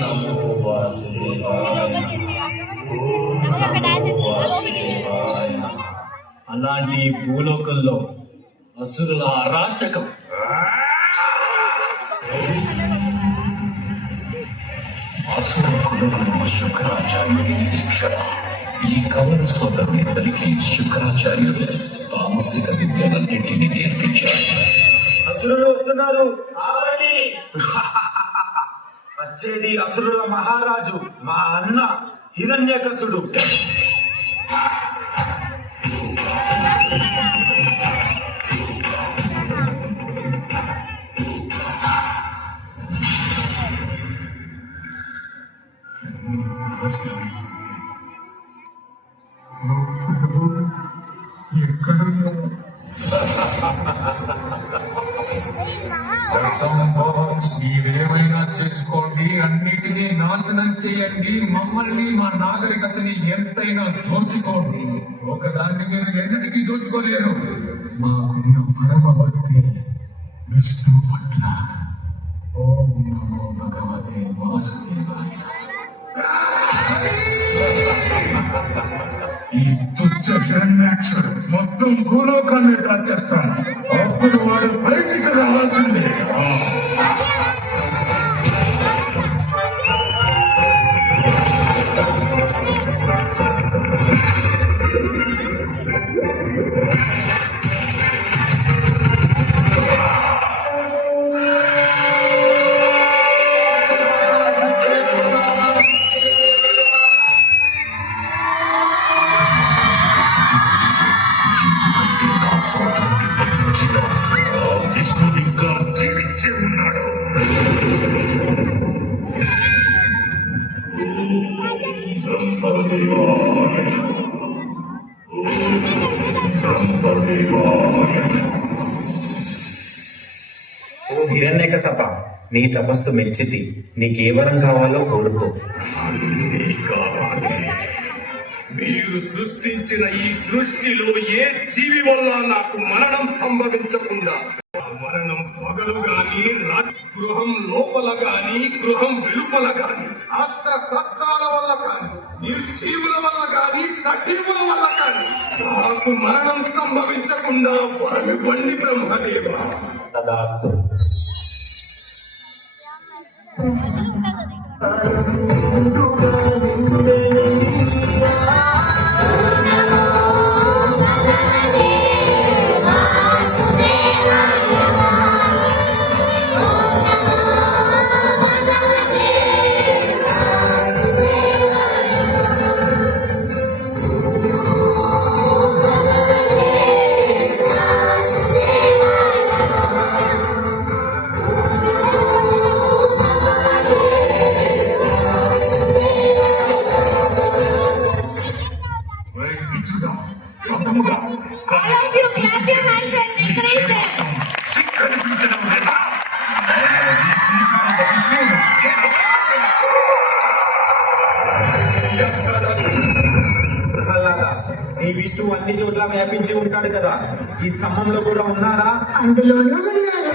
నమో వాసుదేవాయ ఓం నమో వాసుదేవాయ. అలాంటి భూలోకంలో అసురుల అరాచకం అసుర కులగురు శుక్రాచార్యుడి నిరీక్షణ. ఈ కవల సోదరునిద్దరికి శుక్రాచార్యుడు తామసిక విద్యలన్నింటినీ నేర్పించారు. అసురులు వస్తున్నారు. వచ్చేది అసురుల మహారాజు మా అన్న హిరణ్యకశుడు. మీరేమైనా చేసుకోండి, అన్నిటినీ నాశనం చేయండి, మమ్మల్ని మా నాగరికతని ఎంతైనా దోచుకోండి. ఒకదాన్ని మీరు ఎన్నటికీ దోచుకోలేరు. మాకున్న పరమ భక్తి విష్ణు పట్ల. ఓం నమో భగవతే వాసుదేవాయ. ఈ తుచ్చ హిరణ్యాక్షుడు మొత్తం భూలోకాన్ని దాచేస్తాను. అప్పుడు వాడు బయటికి రావాల్సిందే. విష్ణుడు ఇంకా జీవించే ఉన్నాడు. ఓ హిరణ్యకశప, నీ తపస్సు మెచ్చితి. నీకే వరం కావాలో కోరుకో. అన్నీ కావాలి. మీరు సృష్టించిన ఈ సృష్టిలో ఏ జీవి వల్ల నాకు మరణం సంభవించకుండా, మరణం పగలు గాని, గృహం లోపల గాని, గృహం వెలుపల గాని, అస్త్ర శస్త్రాల వల్ల కాని, నిర్జీవుల వల్ల కాని, సజీవుల వల్ల కాని నాకు మరణం సంభవించకుండా వరమివ్వండి బ్రహ్మదేవ. తదాస్తు. ఈ విష్ణువు అన్ని చోట్ల వ్యాపించి ఉంటాడు కదా, ఈ స్తంభంలో కూడా ఉన్నారా? అందులోనూ ఉన్నారు.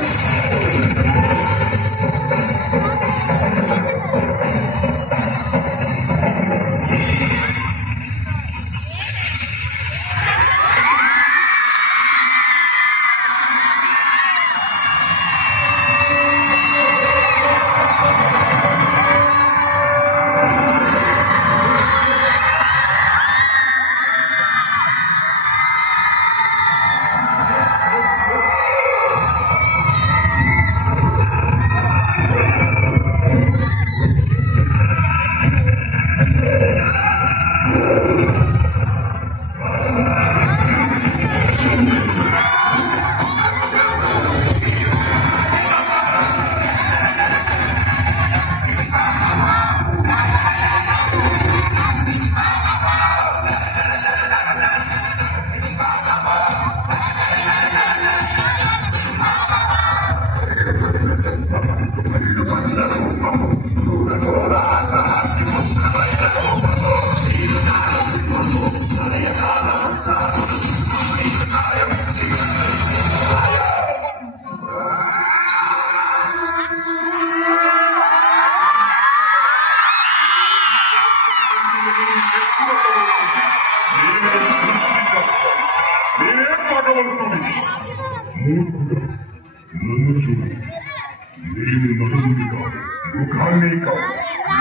నేను నరుని కాదు, మృగాన్ని కాదు,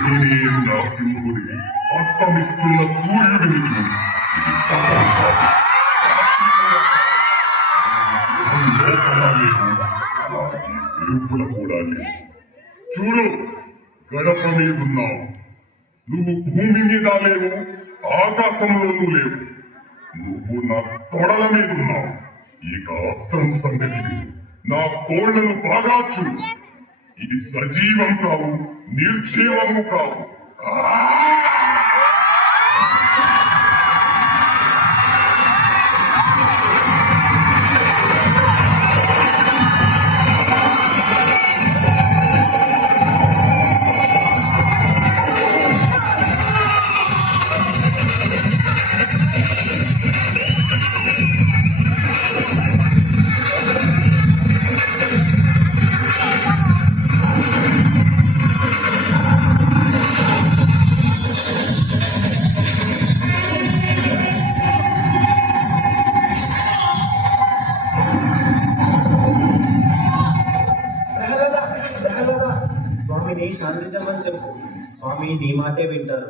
నేనే నా సింహుడిని. అస్తమిస్తున్న సూర్యుడిని చూడు. ఇది పగలు కాదు. గృహం లోపల లేవు, అలాగే వెలుపల కూడా లేవు. చూడు, గడప మీదున్నావు. నువ్వు భూమి మీద లేవు, ఆకాశంలోనూ లేవు. నువ్వు నా తొడల మీదున్నావు. ఇక అస్త్రం సంగతి విను. నా కోళ్లను బాగా చూడు. ఇది సజీవం కావు, నిర్జీవము కావు. స్వామిని శాంతించమని చెప్పు. స్వామి నీ మాటే వింటారు.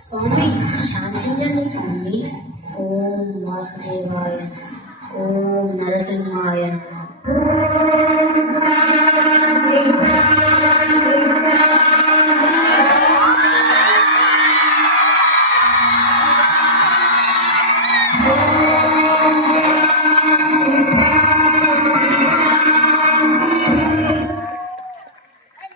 స్వామి శాంతించండి స్వామి. ఓం వాసుదేవాయ, ఓం నరసింహాయ.